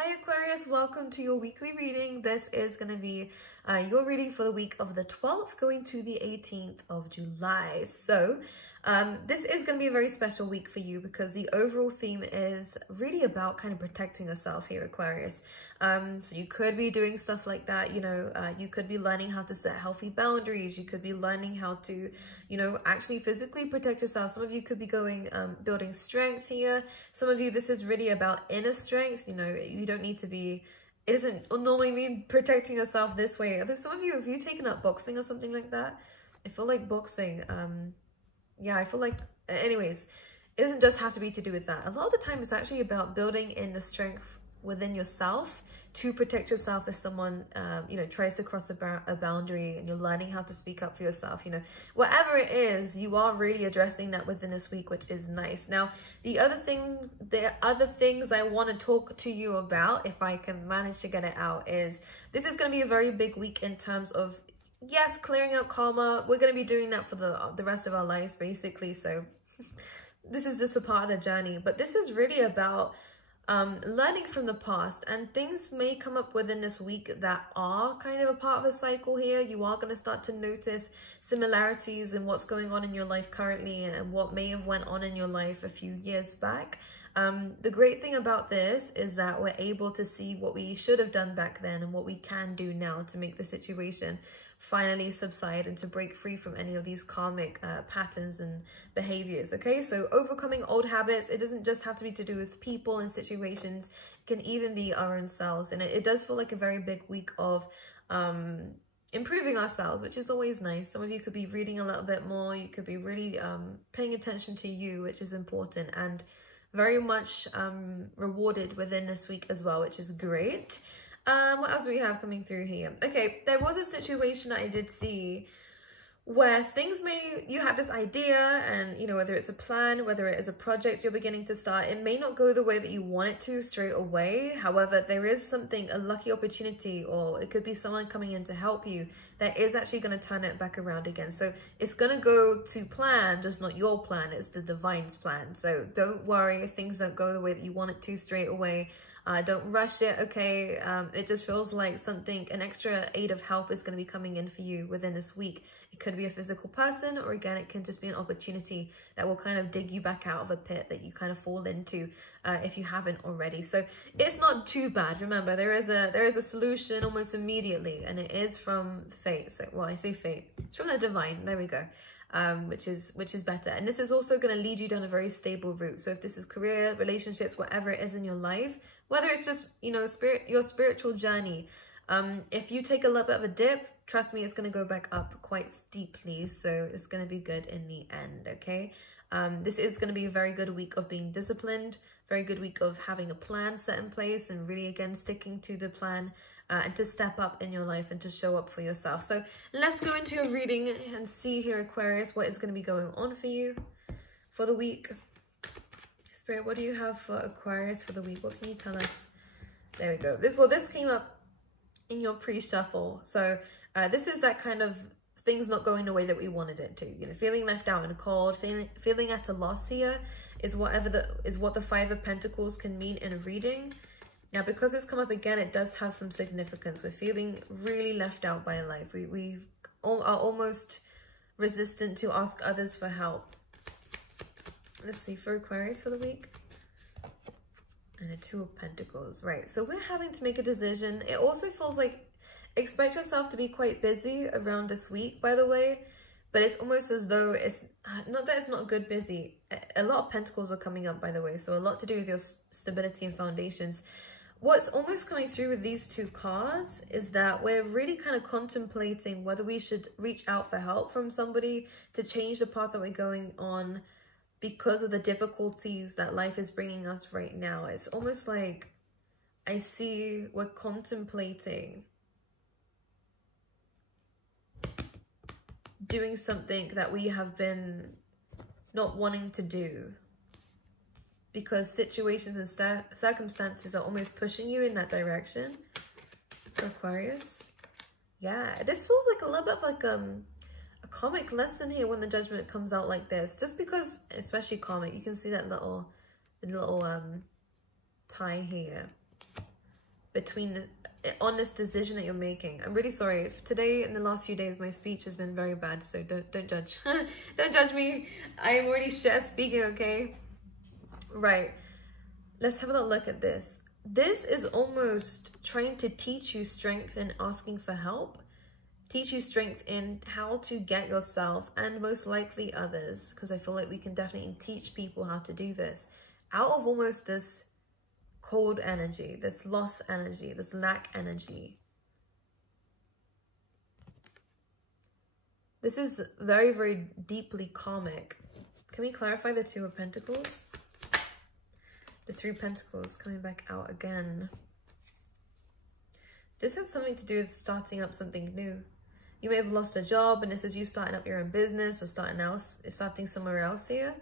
Hi Aquarius, welcome to your weekly reading. This is going to be your reading for the week of the 12th going to the 18th of July. So this is going to be a very special week for you because the overall theme is really about kind of protecting yourself here, Aquarius. So you could be doing stuff like that, you know, you could be learning how to set healthy boundaries. You could be learning how to, you know, actually physically protect yourself. Some of you could be going, building strength here. Some of you, this is really about inner strength. You know, you don't need to be, it doesn't normally mean protecting yourself this way. There's some of you, if you've taken up boxing or something like that, I feel like boxing, yeah, I feel like, anyways, it doesn't just have to be to do with that. A lot of the time it's actually about building in the strength within yourself to protect yourself if someone, you know, tries to cross a boundary, and you're learning how to speak up for yourself. You know, whatever it is, you are really addressing that within this week, which is nice. Now, the other things I want to talk to you about, if I can manage to get it out, is this is going to be a very big week in terms of, yes, clearing out karma. We're going to be doing that for the rest of our lives, basically. So this is just a part of the journey, but this is really about learning from the past, and things may come up within this week that are kind of a part of a cycle here. You are going to start to notice similarities in what's going on in your life currently and what may have went on in your life a few years back. The great thing about this is that we're able to see what we should have done back then and what we can do now to make the situation finally subside and to break free from any of these karmic patterns and behaviors. Okay, so overcoming old habits, it doesn't just have to be to do with people and situations. It can even be our own selves, and it does feel like a very big week of improving ourselves, which is always nice. Some of you could be reading a little bit more. You could be really paying attention to you, which is important, and very much rewarded within this week as well, which is great. What else do we have coming through here? Okay, there was a situation that I did see where you have this idea, and, you know, whether it's a plan, whether it is a project you're beginning to start, it may not go the way that you want it to straight away. However, there is something, a lucky opportunity, or it could be someone coming in to help you, that is actually going to turn it back around again. So it's going to go to plan, just not your plan, it's the divine's plan. So don't worry if things don't go the way that you want it to straight away. Don't rush it, okay? It just feels like an extra aid of help is going to be coming in for you within this week. It could be a physical person, or again, it can just be an opportunity that will kind of dig you back out of a pit that you kind of fall into if you haven't already. So it's not too bad. Remember, there is a solution almost immediately, and it is from fate. So, well, I say fate, it's from the divine. There we go. Which is better, and this is also going to lead you down a very stable route. So if this is career, relationships, whatever it is in your life, whether it's just, you know, your spiritual journey, if you take a little bit of a dip, trust me, it's going to go back up quite steeply. So it's going to be good in the end. Okay, this is going to be a very good week of being disciplined, very good week of having a plan set in place, and really, again, sticking to the plan. And to step up in your life and to show up for yourself. So let's go into your reading and see here, Aquarius, what is going to be going on for you for the week. Spirit, what do you have for Aquarius for the week? What can you tell us? There we go. This came up in your pre-shuffle. So this is that kind of things not going the way that we wanted it to. You know, feeling left out in the cold, feeling at a loss here is what the Five of Pentacles can mean in a reading. Now, because it's come up again, it does have some significance. We're feeling really left out by life. We are almost resistant to ask others for help. Let's see, for Aquarius for the week. And the Two of Pentacles. Right, so we're having to make a decision. It also feels like, expect yourself to be quite busy around this week, by the way. But it's almost as though it's not that it's not good busy. A lot of Pentacles are coming up, by the way. So a lot to do with your stability and foundations. What's almost coming through with these two cards is that we're really kind of contemplating whether we should reach out for help from somebody to change the path that we're going on because of the difficulties that life is bringing us right now. It's almost like I see we're contemplating doing something that we have been not wanting to do, because situations and circumstances are almost pushing you in that direction, Aquarius. Yeah, this feels like a little bit of like a comic lesson here when the Judgment comes out like this. Just because, especially comic, you can see that little tie here. on this decision that you're making. I'm really sorry if today, in the last few days, my speech has been very bad, so don't judge. Don't judge me. I'm already speaking, okay? Right. Let's have a little look at this. This is almost trying to teach you strength in asking for help. Teach you strength in how to get yourself and most likely others, because I feel like we can definitely teach people how to do this, out of almost this cold energy, this loss energy, this lack energy. This is very, very deeply karmic. Can we clarify the Two of Pentacles? The Three of Pentacles coming back out again. This has something to do with starting up something new. You may have lost a job and this is you starting up your own business or starting somewhere else here.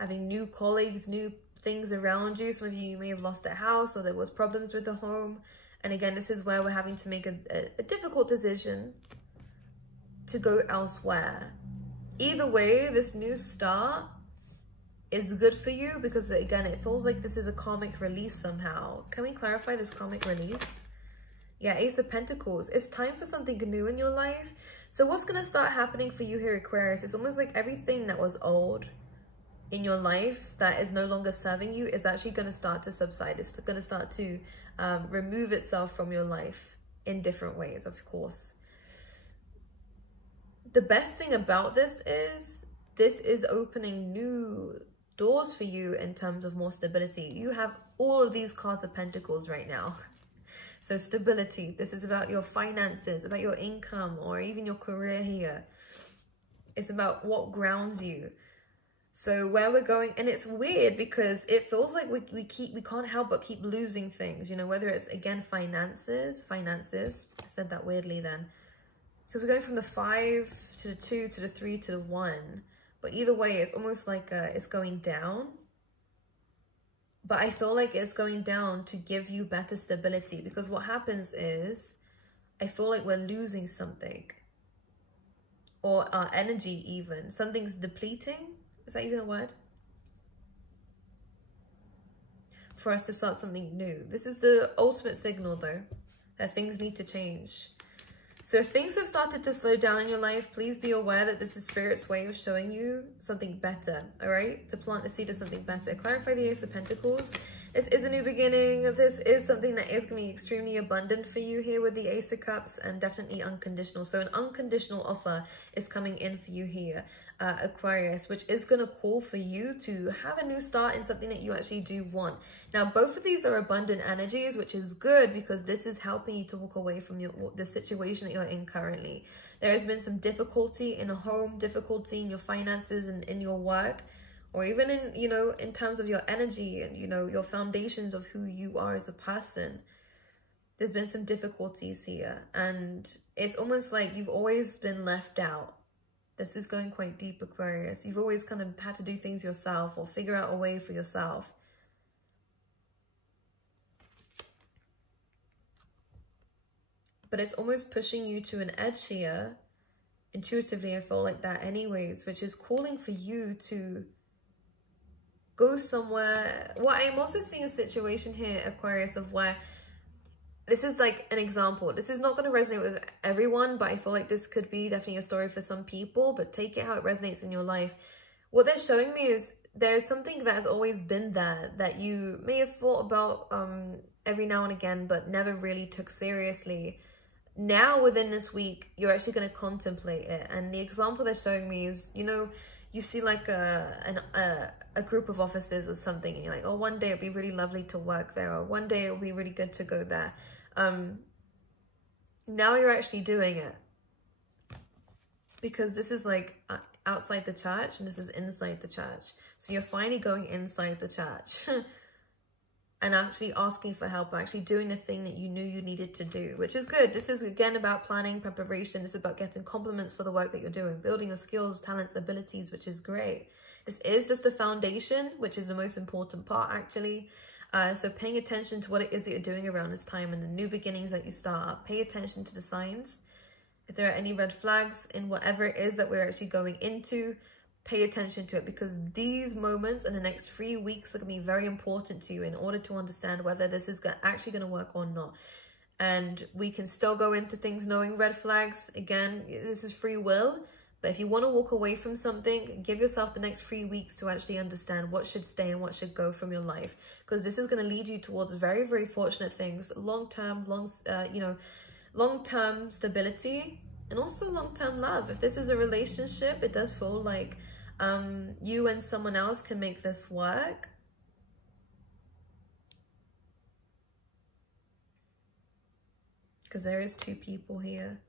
Having new colleagues, new things around you. Some of you may have lost a house or there was problems with the home. And again, this is where we're having to make a difficult decision to go elsewhere. Either way, this new start is good for you because again, it feels like this is a karmic release somehow. Can we clarify this karmic release? Yeah, Ace of Pentacles. It's time for something new in your life. So what's going to start happening for you here, Aquarius? It's almost like everything that was old in your life that is no longer serving you is actually going to start to subside. It's going to start to remove itself from your life in different ways, of course. The best thing about this is opening new doors for you in terms of more stability. You have all of these cards of Pentacles right now. So stability, this is about your finances, about your income, or even your career here. It's about what grounds you. So where we're going, and it's weird because it feels like we can't help but keep losing things, you know, whether it's again finances, I said that weirdly then, because we're going from the 5 to the 2 to the 3 to the 1, but either way it's almost like it's going down. But I feel like it's going down to give you better stability, because what happens is I feel like we're losing something, or our energy even, something's depleting. Is that even a word? For us to start something new. This is the ultimate signal though, that things need to change. So if things have started to slow down in your life, please be aware that this is Spirit's way of showing you something better, all right? To plant the seed of something better. Clarify the Ace of Pentacles. This is a new beginning. This is something that is going to be extremely abundant for you here with the Ace of Cups, and definitely unconditional. So an unconditional offer is coming in for you here, Aquarius, which is going to call for you to have a new start in something that you actually do want. Now, both of these are abundant energies, which is good because this is helping you to walk away from the situation that you're in currently. There has been some difficulty in a home, difficulty in your finances and in your work, or even in, you know, in terms of your energy and, you know, your foundations of who you are as a person. There's been some difficulties here, and it's almost like you've always been left out. This is going quite deep, Aquarius. You've always kind of had to do things yourself or figure out a way for yourself. But it's almost pushing you to an edge here. Intuitively, I feel like that anyways, which is calling for you to go somewhere. Well, I'm also seeing a situation here, Aquarius, of where this is like an example. This is not going to resonate with everyone, but I feel like this could be definitely a story for some people, but take it how it resonates in your life. What they're showing me is there's something that has always been there that you may have thought about every now and again, but never really took seriously. Now, within this week, you're actually going to contemplate it. And the example they're showing me is, you know, you see like a group of offices or something, and you're like, oh, one day it'll be really lovely to work there, or one day it'll be really good to go there. Now you're actually doing it, because this is like outside the church and this is inside the church. So you're finally going inside the church and actually asking for help, actually doing the thing that you knew you needed to do, which is good. This is again about planning, preparation. This is about getting compliments for the work that you're doing, building your skills, talents, abilities, which is great. This is just a foundation, which is the most important part actually. So paying attention to what it is that you're doing around this time and the new beginnings that you start. Pay attention to the signs. If there are any red flags in whatever it is that we're actually going into, pay attention to it, because these moments in the next 3 weeks are going to be very important to you in order to understand whether this is actually going to work or not. And we can still go into things knowing red flags. Again, this is free will. But if you want to walk away from something, give yourself the next 3 weeks to actually understand what should stay and what should go from your life. Because this is going to lead you towards very, very fortunate things. Long-term stability, and also long-term love. If this is a relationship, it does feel like you and someone else can make this work. Because there is 2 people here.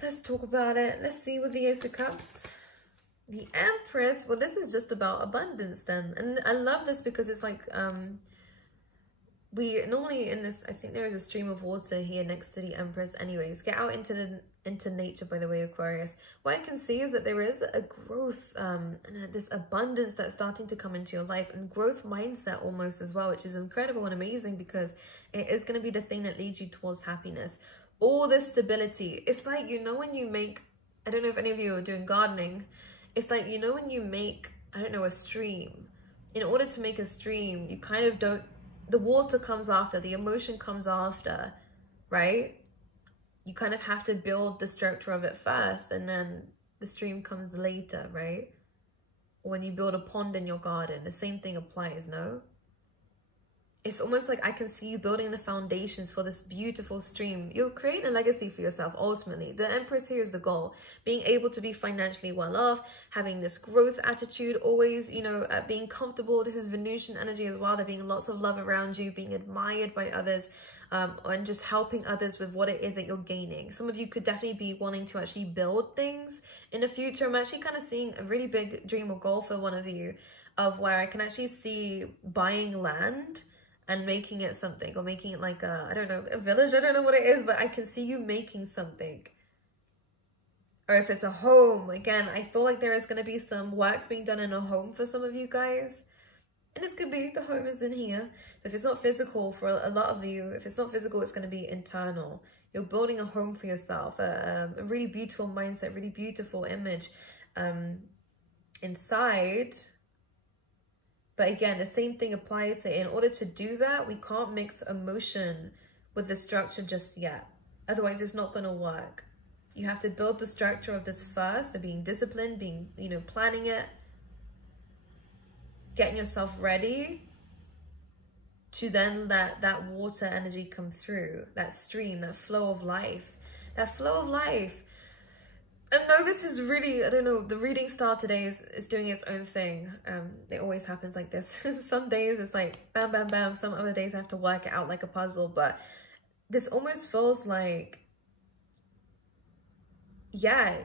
Let's talk about it. Let's see with the Ace of Cups. The Empress. Well, this is just about abundance then. And I love this because it's like, we normally in this, I think there is a stream of water here next to the Empress. Anyways, get out into nature, by the way, Aquarius. What I can see is that there is a growth, and this abundance that's starting to come into your life, and growth mindset almost as well, which is incredible and amazing, because it is going to be the thing that leads you towards happiness. All this stability. It's like, you know, when you make, I don't know if any of you are doing gardening, it's like, you know, when you make, I don't know, a stream. In order to make a stream, you kind of don't, the water comes after, the emotion comes after, right? You kind of have to build the structure of it first, and then the stream comes later, right? Or when you build a pond in your garden, the same thing applies, no? It's almost like I can see you building the foundations for this beautiful stream. You're creating a legacy for yourself, ultimately. The Empress here is the goal. Being able to be financially well off, having this growth attitude, always, you know, being comfortable. This is Venusian energy as well. There being lots of love around you, being admired by others, and just helping others with what it is that you're gaining. Some of you could definitely be wanting to actually build things in the future. I'm actually kind of seeing a really big dream or goal for one of you, of where I can actually see buying land and making it something, or making it like a, I don't know, a village. I don't know what it is, but I can see you making something. Or if it's a home, again, I feel like there is going to be some works being done in a home for some of you guys. And this could be, the home is in here. So if it's not physical for a lot of you, if it's not physical, it's going to be internal. You're building a home for yourself, a really beautiful mindset, really beautiful image inside. But again, the same thing applies here. In order to do that, we can't mix emotion with the structure just yet. Otherwise, it's not going to work. You have to build the structure of this first, so being disciplined, being, you know, planning it, getting yourself ready to then let that water energy come through, that stream, that flow of life, that flow of life. And no, this is really, I don't know, the reading star today is doing its own thing. It always happens like this. Some days it's like bam, bam, bam. Some other days I have to work it out like a puzzle. But this almost feels like, yeah,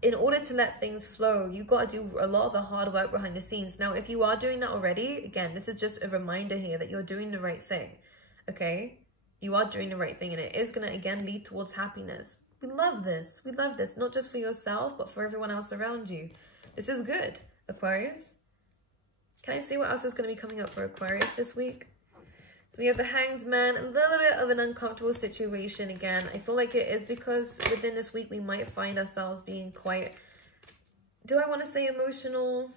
in order to let things flow, you've got to do a lot of the hard work behind the scenes. Now, if you are doing that already, again, this is just a reminder here that you're doing the right thing, okay? You are doing the right thing, and it is going to, again, lead towards happiness. We love this. We love this, not just for yourself, but for everyone else around you. This is good, Aquarius. Can I see what else is going to be coming up for Aquarius this week? We have the Hanged Man, a little bit of an uncomfortable situation again. I feel like it is because within this week we might find ourselves being quite, do I want to say emotional?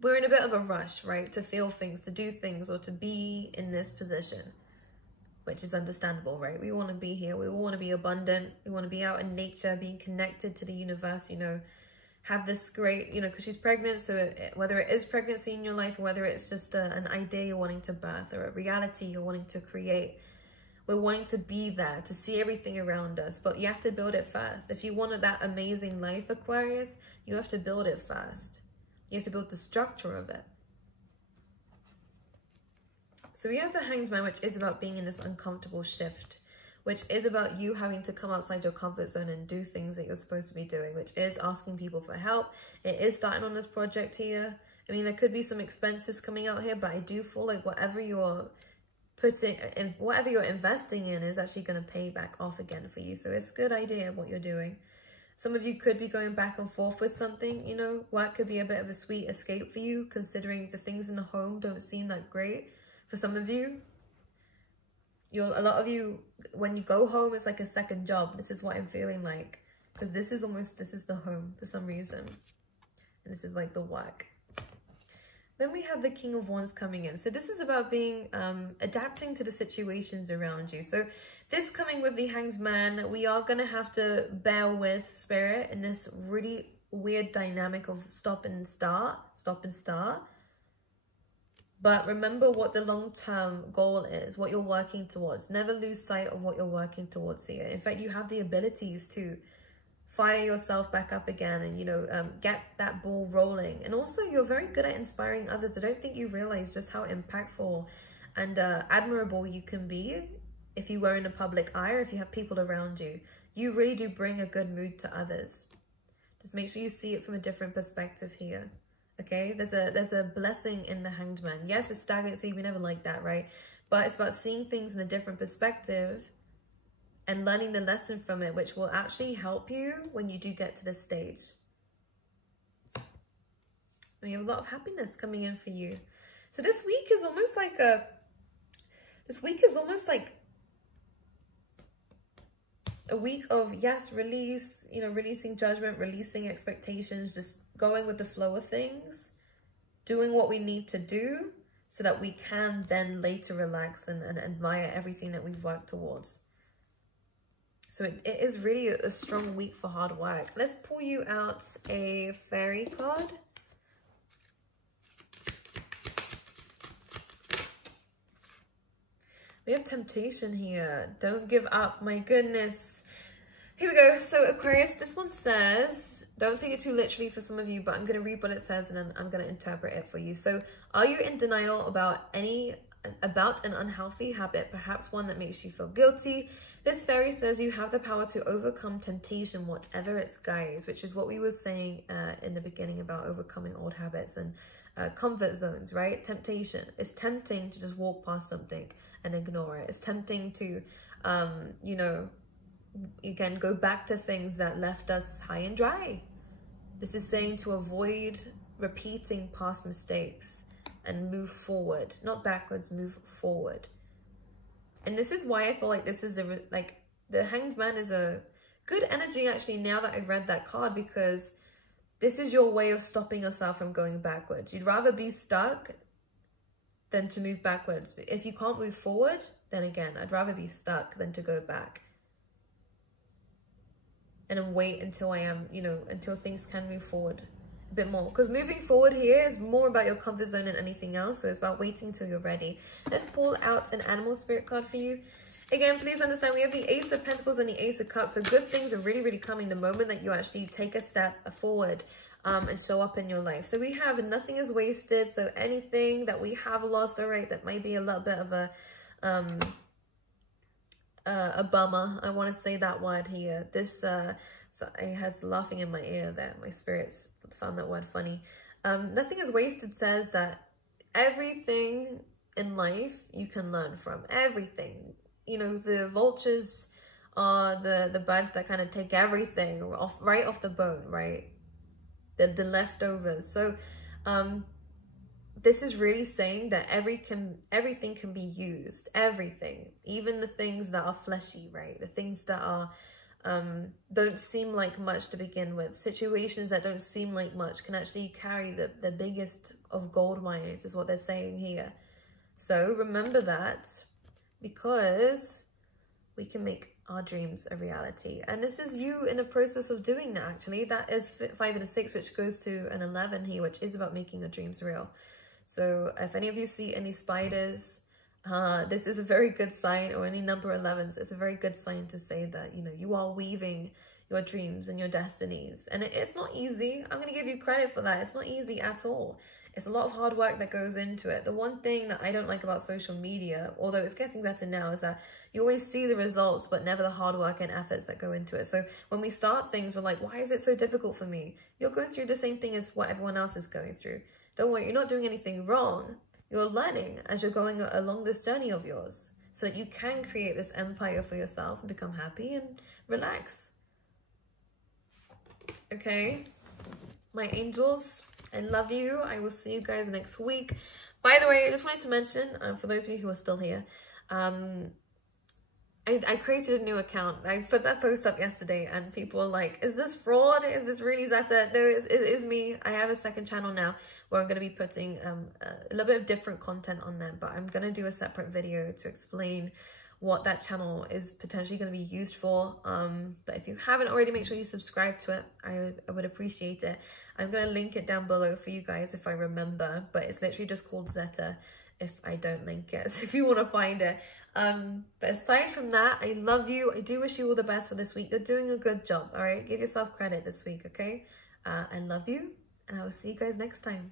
We're in a bit of a rush, right? To feel things, to do things, or to be in this position, which is understandable, right? We want to be here. We all want to be abundant. We want to be out in nature, being connected to the universe, you know, have this great, you know, because she's pregnant. So whether it is pregnancy in your life, or whether it's just an idea you're wanting to birth, or a reality you're wanting to create, we're wanting to be there, to see everything around us. But you have to build it first. If you wanted that amazing life, Aquarius, you have to build it first. You have to build the structure of it. So we have the Hanged Man, which is about being in this uncomfortable shift, which is about you having to come outside your comfort zone and do things that you're supposed to be doing, which is asking people for help. It is starting on this project here. I mean, there could be some expenses coming out here, but I do feel like whatever you're putting in, whatever you're investing in is actually going to pay back off again for you. So it's a good idea what you're doing. Some of you could be going back and forth with something, you know, work could be a bit of a sweet escape for you, considering the things in the home don't seem that great for some of you. A lot of you, when you go home, it's like a second job. This is what I'm feeling like, because this is the home for some reason, and this is like the work. Then we have the King of Wands coming in. So this is about being adapting to the situations around you. So this coming with the Hanged Man, we are going to have to bear with Spirit in this really weird dynamic of stop and start. But remember what the long-term goal is, what you're working towards. Never lose sight of what you're working towards here. In fact, you have the abilities to fire yourself back up again and, you know, get that ball rolling. And also, you're very good at inspiring others. I don't think you realize just how impactful and admirable you can be if you were in a public eye or if you have people around you. You really do bring a good mood to others. Just make sure you see it from a different perspective here. Okay, there's a blessing in the Hanged Man. Yes, it's stagnancy. We never like that, right? But it's about seeing things in a different perspective and learning the lesson from it, which will actually help you when you do get to this stage. And you have a lot of happiness coming in for you. So this week is almost like a week of, yes, release, you know, releasing judgment, releasing expectations, just going with the flow of things, doing what we need to do so that we can then later relax and admire everything that we've worked towards. So it is really a strong week for hard work. Let's pull you out a fairy card. We have temptation here. Don't give up. My goodness. Here we go. So Aquarius, this one says, don't take it too literally for some of you, but I'm going to read what it says and then I'm going to interpret it for you. So are you in denial about an unhealthy habit, perhaps one that makes you feel guilty? This fairy says you have the power to overcome temptation, whatever its guise, which is what we were saying in the beginning about overcoming old habits and comfort zones, right? Temptation. It's tempting to just walk past something and ignore it. It's tempting to, you know, again, go back to things that left us high and dry. This is saying to avoid repeating past mistakes and move forward, not backwards, move forward. And this is why I feel like this is the Hanged Man is a good energy actually now that I've read that card, because this is your way of stopping yourself from going backwards. You'd rather be stuck than to move backwards. If you can't move forward, then again, I'd rather be stuck than to go back. And then wait until I am, you know, until things can move forward a bit more. Because moving forward here is more about your comfort zone than anything else. So it's about waiting until you're ready. Let's pull out an animal spirit card for you. Again, please understand we have the Ace of Pentacles and the Ace of Cups. So good things are really, really coming the moment that you actually take a step forward and show up in your life. So we have nothing is wasted. So anything that we have lost, all right, that might be a little bit of a bummer. I want to say that word here. This so it has laughing in my ear there. My spirits found that word funny. Nothing is wasted says that everything in life you can learn from. Everything. You know, the vultures are the birds that kind of take everything right off the bone, right? The leftovers. So this is really saying that everything can be used. Everything. Even the things that are fleshy, right? The things that are don't seem like much to begin with. Situations that don't seem like much can actually carry the biggest of gold mines, is what they're saying here. So remember that, because we can make our dreams a reality. And this is you in the process of doing that, actually. That is 5 and a 6, which goes to an 11 here, which is about making your dreams real. So if any of you see any spiders, this is a very good sign, or any number 11s, it's a very good sign to say that, you know, you are weaving your dreams and your destinies. And it's not easy. I'm going to give you credit for that. It's not easy at all. It's a lot of hard work that goes into it. The one thing that I don't like about social media, although it's getting better now, is that you always see the results, but never the hard work and efforts that go into it. So when we start things, we're like, why is it so difficult for me? You're going through the same thing as what everyone else is going through. Don't worry, you're not doing anything wrong. You're learning as you're going along this journey of yours, so that you can create this empire for yourself and become happy and relax. Okay, my angels, I love you. I will see you guys next week. By the way, I just wanted to mention, for those of you who are still here, I created a new account. I put that post up yesterday and people were like, is this fraud? Is this really Zeta? No, it is me. I have a second channel now where I'm going to be putting a little bit of different content on there, but I'm going to do a separate video to explain what that channel is potentially going to be used for. But if you haven't already, make sure you subscribe to it. I would appreciate it. I'm going to link it down below for you guys if I remember, but it's literally just called Zeta if I don't link it, so if you want to find it. But aside from that, I love you. I do wish you all the best for this week. You're doing a good job, all right? Give yourself credit this week, okay? I love you, and I will see you guys next time.